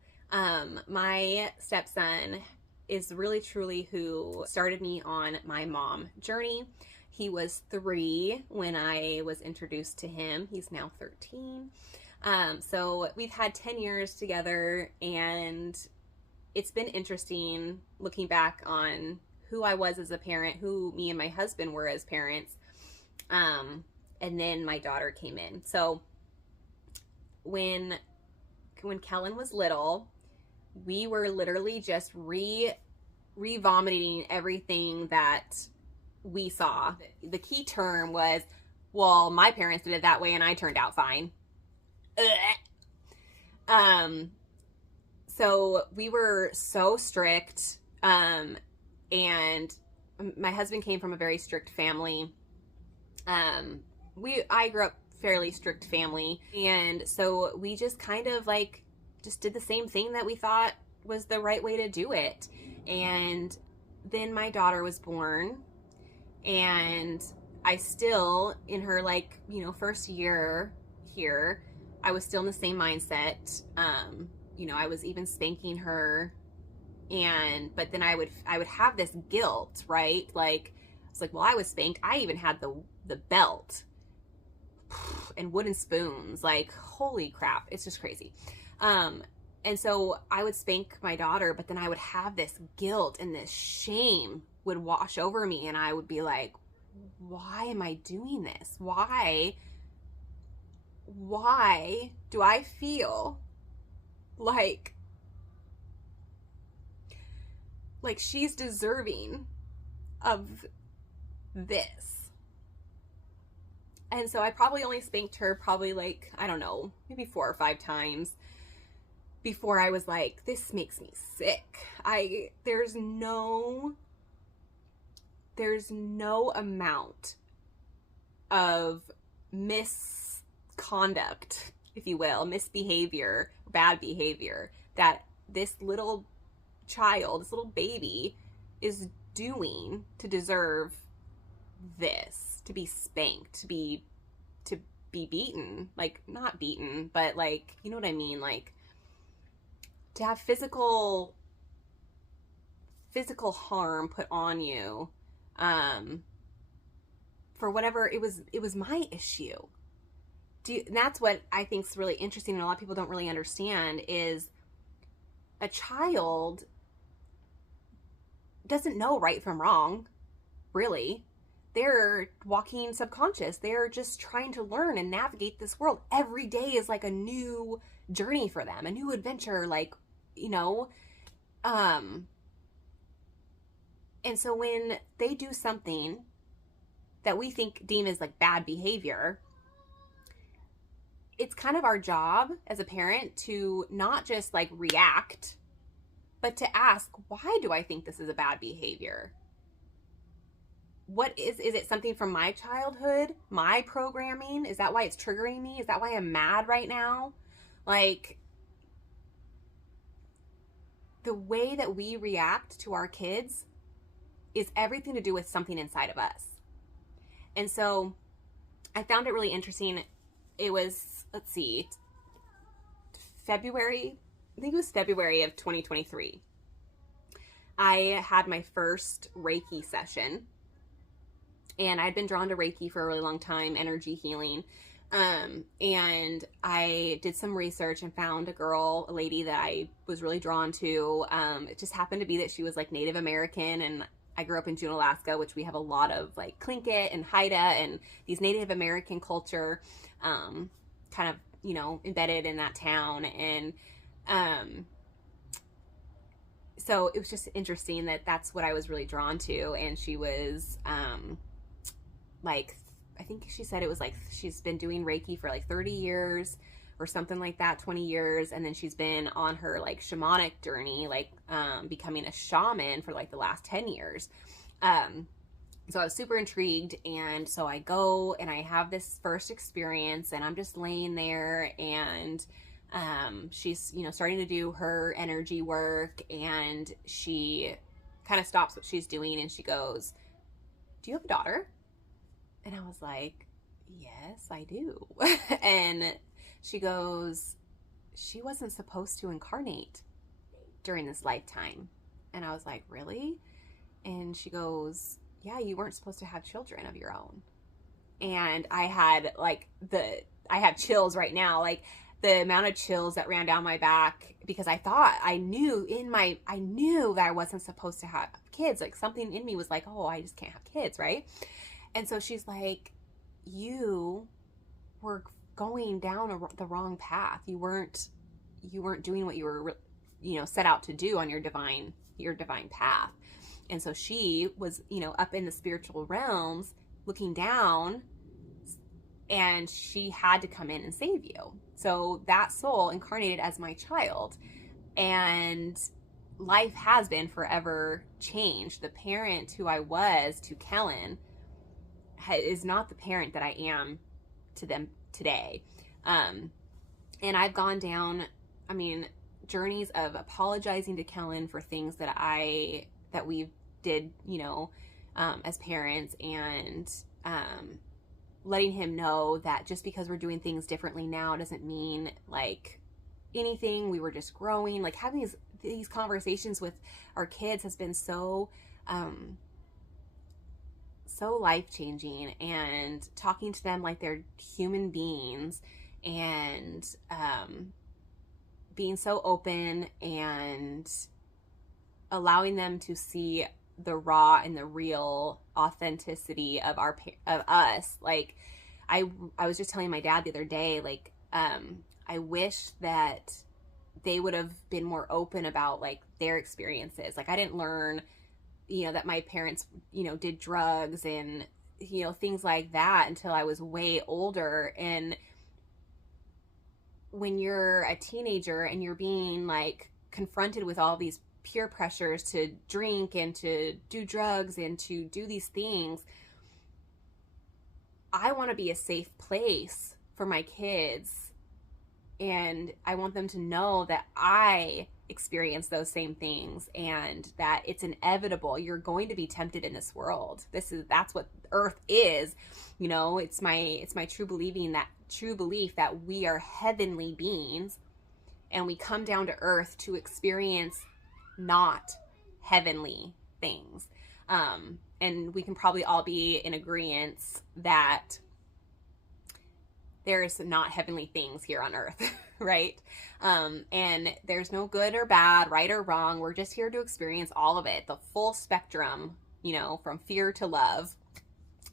My stepson is really truly who started me on my mom journey. He was 3 when I was introduced to him. He's now 13. So we've had 10 years together, and it's been interesting looking back on who I was as a parent, who me and my husband were as parents. And then my daughter came in. So when Kellen was little, we were literally just re-vomiting everything that we saw. The key term was, well, my parents did it that way and I turned out fine. So we were so strict, and my husband came from a very strict family. I grew up fairly strict family, and so we just kind of like just did the same thing that we thought was the right way to do it. And then my daughter was born, and I still, in her first year here, I was still in the same mindset. I was even spanking her, but then I would have this guilt, right? Like, it's like, well, I was spanked. I even had the belt and wooden spoons. Like, holy crap, it's just crazy. And so I would spank my daughter, but then I would have this guilt and this shame would wash over me, and I would be like, why am I doing this? Why do I feel like she's deserving of this? And so I probably only spanked her I don't know, maybe 4 or 5 times before I was like, this makes me sick. There's no amount of misconduct, if you will, misbehavior, bad behavior that this little child, this little baby is doing to deserve this, to be spanked, to be beaten. Like, not beaten, but like, you know what I mean? Like, to have physical harm put on you, for whatever it was my issue. And that's what I think is really interesting, and a lot of people don't really understand, is a child doesn't know right from wrong, really. They're walking subconscious. They're just trying to learn and navigate this world. Every day is like a new journey for them, a new adventure, and so when they do something that we deem as like bad behavior, it's kind of our job as a parent to not just like react, but to ask, why do I think this is a bad behavior? What is it something from my childhood, my programming? Is that why it's triggering me? Is that why I'm mad right now? Like, the way that we react to our kids is everything to do with something inside of us. And so I found it really interesting. It was, February of 2023. I had my first Reiki session, and I'd been drawn to Reiki for a really long time, energy healing. And I did some research and found a lady that I was really drawn to. It just happened to be that she was like Native American, and I grew up in June, Alaska, which we have a lot of like Tlingit and Haida and these Native American culture, kind of, embedded in that town. And, so it was just interesting that that's what I was really drawn to. And she was, I think she said it was like she's been doing Reiki for like 30 years or something like that, 20 years. And then she's been on her like shamanic journey, becoming a shaman for like the last 10 years. So I was super intrigued. And so I go and I have this first experience, and I'm just laying there, and she's, starting to do her energy work, and she kind of stops what she's doing and she goes, "Do you have a daughter?" And I was like, "Yes, I do." And she she wasn't supposed to incarnate during this lifetime. And I was like, really? And she goes, yeah, you weren't supposed to have children of your own. And I had I have chills right now, like the amount of chills that ran down my back, because I knew that I wasn't supposed to have kids. Like something in me was like, oh, I just can't have kids, right? And so she's like, you were going down the wrong path. You weren't doing what you were, set out to do on your divine path. And so she was, up in the spiritual realms looking down, and she had to come in and save you. So that soul incarnated as my child, and life has been forever changed. The parent who I was to Kellen is not the parent that I am to them today. And I've gone down, journeys of apologizing to Kellen for things that we did, as parents, and letting him know that just because we're doing things differently now doesn't mean like anything. We were just growing. Like having these conversations with our kids has been so life-changing, and talking to them like they're human beings, and being so open and allowing them to see the raw and the real authenticity of us. Like I was just telling my dad the other day, like I wish that they would have been more open about like their experiences. Like I didn't learn, that my parents, did drugs and, things like that until I was way older. And when you're a teenager and you're being like confronted with all these peer pressures to drink and to do drugs and to do these things, I want to be a safe place for my kids, and I want them to know that I experience those same things, and that it's inevitable. You're going to be tempted in this world. That's what earth is. It's my true belief that we are heavenly beings, and we come down to earth to experience not heavenly things. And we can probably all be in agreement that there's not heavenly things here on earth, right? And there's no good or bad, right or wrong. We're just here to experience all of it, the full spectrum, from fear to love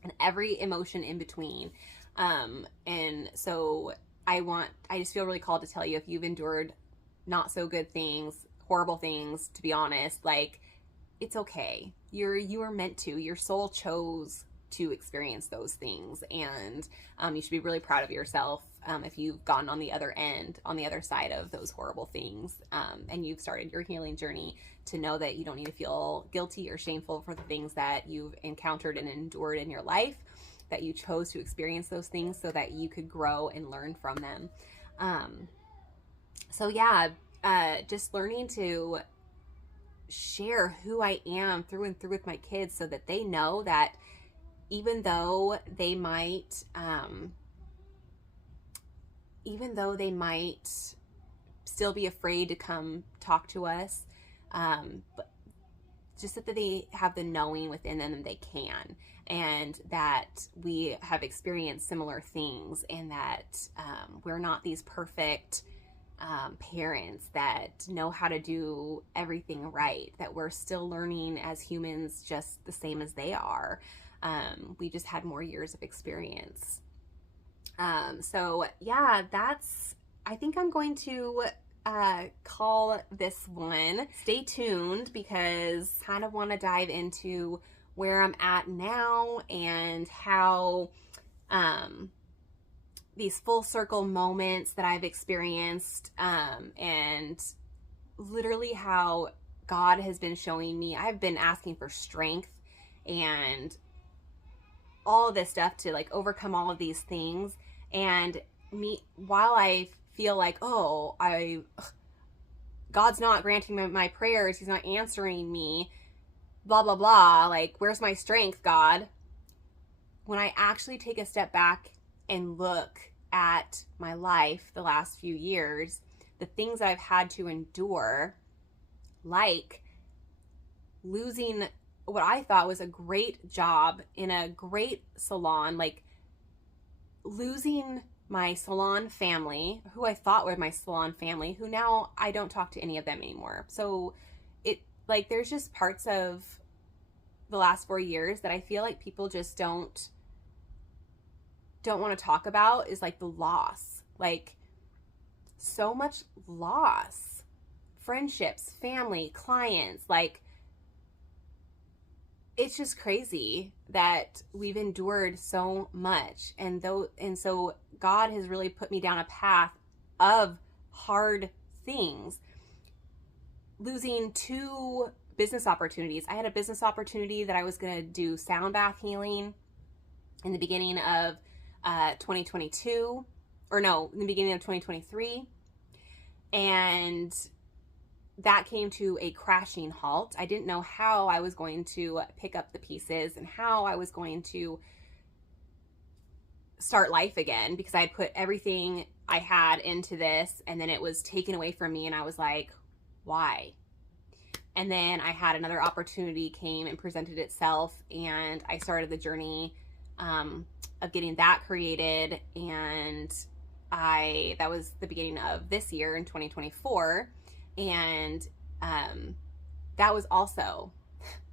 and every emotion in between. And so I just feel really called to tell you, if you've endured not so good things, horrible things, to be honest, like it's okay. You are meant to. Your soul chose to experience those things, and you should be really proud of yourself if you've gone on the other side of those horrible things, and you've started your healing journey, to know that you don't need to feel guilty or shameful for the things that you've encountered and endured in your life, that you chose to experience those things so that you could grow and learn from them. So yeah, just learning to share who I am through and through with my kids, so that they know that even though they might still be afraid to come talk to us, but just that they have the knowing within them that they can, and that we have experienced similar things, and that we're not these perfect parents that know how to do everything right, that we're still learning as humans just the same as they are. We just had more years of experience. So yeah, I think I'm going to call this one. Stay tuned, because I kind of want to dive into where I'm at now, and how these full circle moments that I've experienced, and literally how God has been showing me. I've been asking for strength and all of this stuff to like overcome all of these things. And while I feel like, God's not granting my prayers, he's not answering me, blah, blah, blah, like, where's my strength, God? When I actually take a step back and look at my life the last few years, the things that I've had to endure, like losing what I thought was a great job in a great salon, like losing my salon family, who I thought were my salon family, who now I don't talk to any of them anymore. So it, like, there's just parts of the last 4 years that I feel like people just don't want to talk about, is like the loss. Like, so much loss. Friendships, family, clients, like, it's just crazy that we've endured so much. And so God has really put me down a path of hard things. Losing 2 business opportunities. I had a business opportunity that I was going to do sound bath healing in the beginning of 2022, or no, in the beginning of 2023. And that came to a crashing halt. I didn't know how I was going to pick up the pieces and how I was going to start life again, because I had put everything I had into this and then it was taken away from me, and I was like, why? And then I had another opportunity came and presented itself, and I started the journey of getting that created. And that was the beginning of this year in 2024. And that was also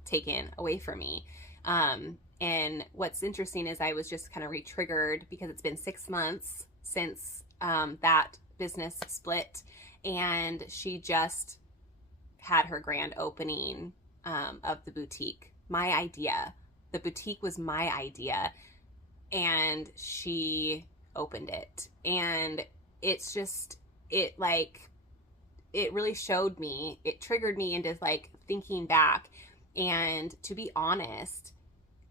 taken away from me. And what's interesting is I was just kind of re-triggered because it's been 6 months since that business split, and she just had her grand opening of the boutique. My idea. The boutique was my idea, and she opened it. And it's just, it really showed me, it triggered me into like thinking back. And to be honest,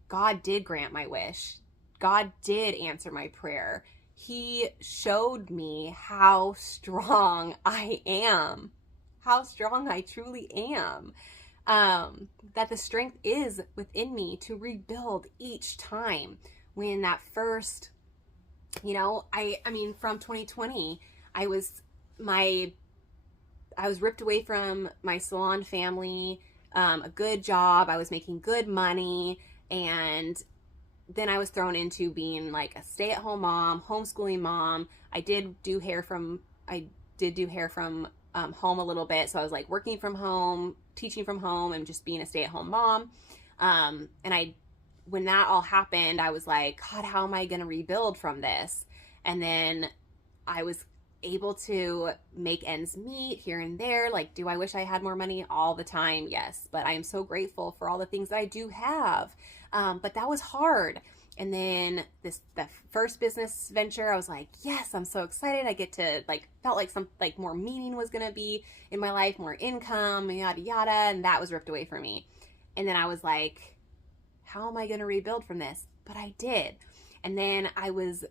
God did grant my wish. God did answer my prayer. He showed me how strong I am, how strong I truly am. That the strength is within me to rebuild each time. When that first, I mean, from 2020, I was ripped away from my salon family, a good job. I was making good money. And then I was thrown into being like a stay-at-home mom, homeschooling mom. I did do hair from home a little bit. So I was like working from home, teaching from home, and just being a stay-at-home mom. When that all happened, I was like, God, how am I going to rebuild from this? And then I was able to make ends meet here and there. Like, do I wish I had more money? All the time? Yes. But I am so grateful for all the things that I do have. But that was hard. And then the first business venture, I was like, yes, I'm so excited. I get to felt like some more meaning was going to be in my life, more income, yada, yada. And that was ripped away from me. And then I was like, how am I going to rebuild from this? But I did. And then I was,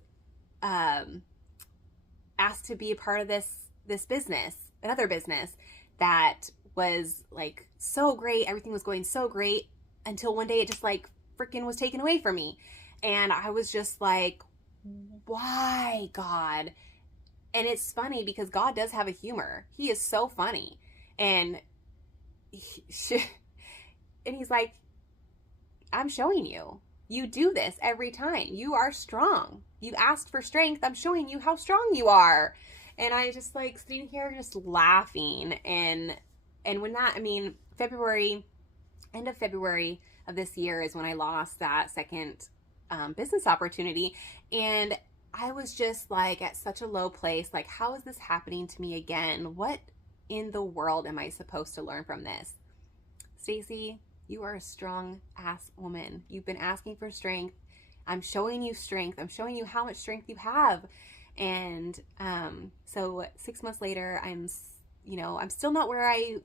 asked to be a part of this business, another business that was like so great. Everything was going so great until one day it just like freaking was taken away from me. And I was just like, why, God? And it's funny because God does have a humor. He is so funny. And he's like, I'm showing you. You do this every time. You are strong. You asked for strength. I'm showing you how strong you are. And I just like sitting here just laughing. And when that, I mean, end of February of this year is when I lost that second business opportunity. And I was just like at such a low place. Like, how is this happening to me again? What in the world am I supposed to learn from this? Stacy, you are a strong ass woman. You've been asking for strength. I'm showing you strength. I'm showing you how much strength you have. And so 6 months later, I'm still not where I,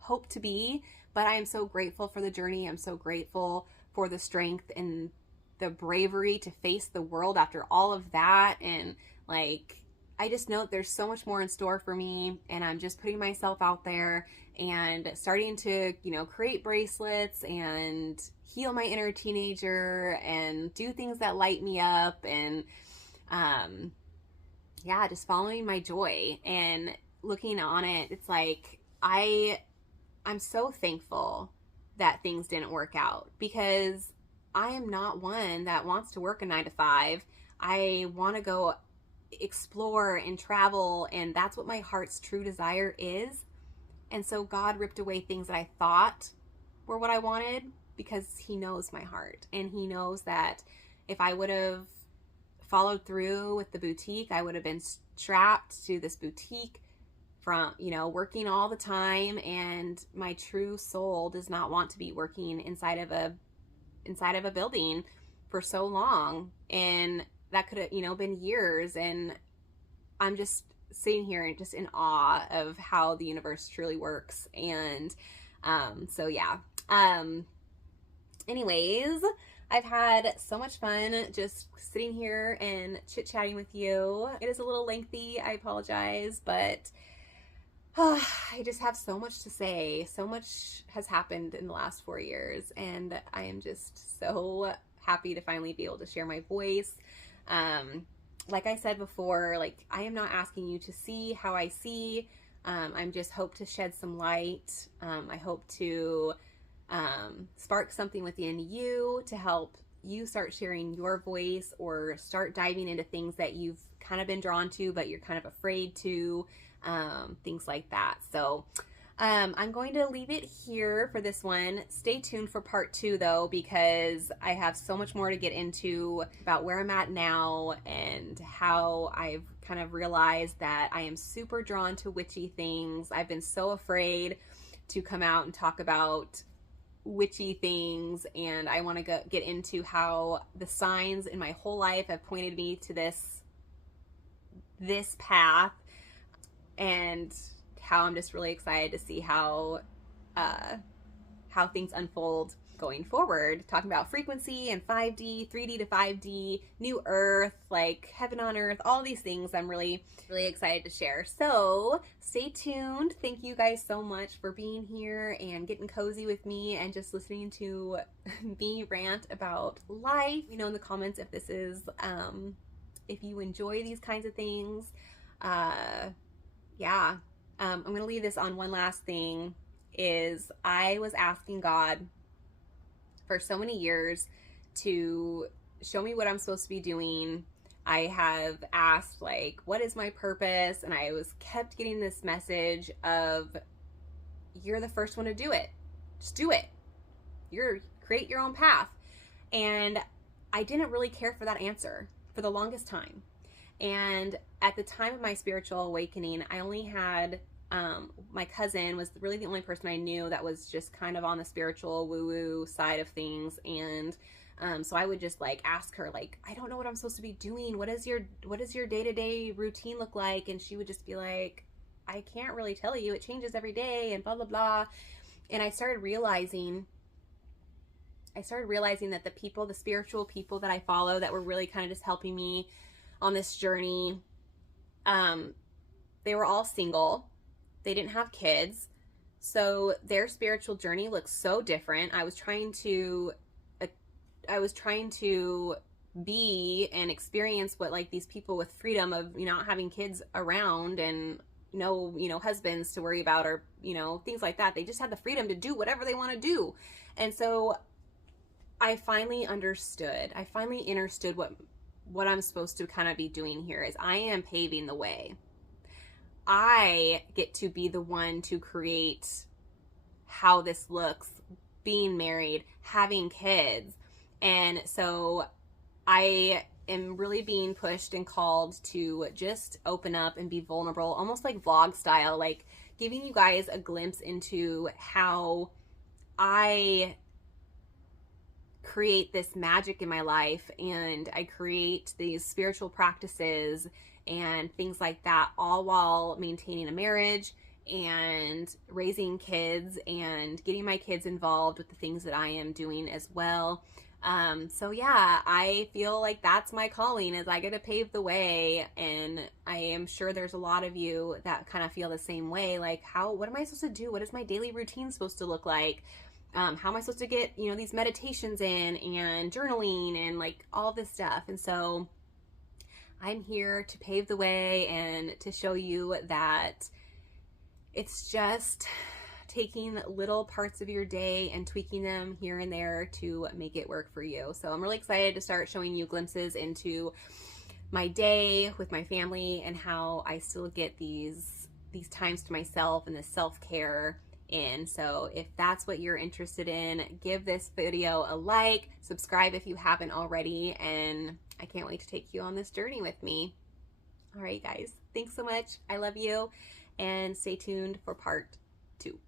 hope to be, but I am so grateful for the journey. I'm so grateful for the strength and the bravery to face the world after all of that. And like, I just know that there's so much more in store for me, and I'm just putting myself out there and starting to, create bracelets and heal my inner teenager and do things that light me up, and just following my joy. And looking on it, it's like I'm so thankful that things didn't work out, because I am not one that wants to work a 9 to 5. I want to go explore and travel, and that's what my heart's true desire is. And so God ripped away things that I thought were what I wanted, because he knows my heart, and he knows that if I would have followed through with the boutique, I would have been strapped to this boutique from, working all the time, and my true soul does not want to be working inside of a building for so long. And that could have, been years. And I'm just sitting here and just in awe of how the universe truly works. And so yeah. Anyways, I've had so much fun just sitting here and chit-chatting with you. It is a little lengthy, I apologize, but I just have so much to say. So much has happened in the last 4 years, and I am just so happy to finally be able to share my voice. Like I said before, I am not asking you to see how I see. I'm just hope to shed some light. I hope to spark something within you to help you start sharing your voice, or start diving into things that you've kind of been drawn to but you're kind of afraid to, things like that. So I'm going to leave it here for this one. Stay tuned for part 2 though, because I have so much more to get into about where I'm at now, and how I've kind of realized that I am super drawn to witchy things. I've been so afraid to come out and talk about witchy things, and I want to get into how the signs in my whole life have pointed me to this path, and how I'm just really excited to see how things unfold going forward. Talking about frequency and 5D, 3D to 5D, new earth, like heaven on earth, all these things I'm really, really excited to share. So stay tuned. Thank you guys so much for being here and getting cozy with me and just listening to me rant about life. In the comments if this is, if you enjoy these kinds of things. Yeah. I'm going to leave this on one last thing. Is I was asking God for so many years to show me what I'm supposed to be doing. I have asked, what is my purpose? And I kept getting this message of, you're the first one to do it. Just do it. Create your own path. And I didn't really care for that answer for the longest time. And at the time of my spiritual awakening, I only had, my cousin was really the only person I knew that was just kind of on the spiritual woo-woo side of things. And so I would just ask her, I don't know what I'm supposed to be doing. What does your day-to-day routine look like? And she would just be like, I can't really tell you. It changes every day and blah, blah, blah. And I started realizing that the spiritual people that I follow that were really kind of just helping me on this journey, they were all single. They didn't have kids. So their spiritual journey looks so different. I was trying to be and experience what these people with freedom of not having kids around and no husbands to worry about, or things like that. They just had the freedom to do whatever they want to do. And so I finally understood what I'm supposed to kind of be doing here. Is I am paving the way. I get to be the one to create how this looks, being married, having kids. And so I am really being pushed and called to just open up and be vulnerable, almost like vlog style, giving you guys a glimpse into how I create this magic in my life, and I create these spiritual practices and things like that, all while maintaining a marriage and raising kids and getting my kids involved with the things that I am doing as well. So yeah, I feel like that's my calling, is I get to pave the way. And I am sure there's a lot of you that kind of feel the same way. What am I supposed to do? What is my daily routine supposed to look like? How am I supposed to get, these meditations in and journaling and all this stuff? And so I'm here to pave the way and to show you that it's just taking little parts of your day and tweaking them here and there to make it work for you. So I'm really excited to start showing you glimpses into my day with my family and how I still get these times to myself and this self-care in. So if that's what you're interested in, give this video a like, subscribe if you haven't already, and I can't wait to take you on this journey with me. All right, guys, thanks so much. I love you, and stay tuned for part 2.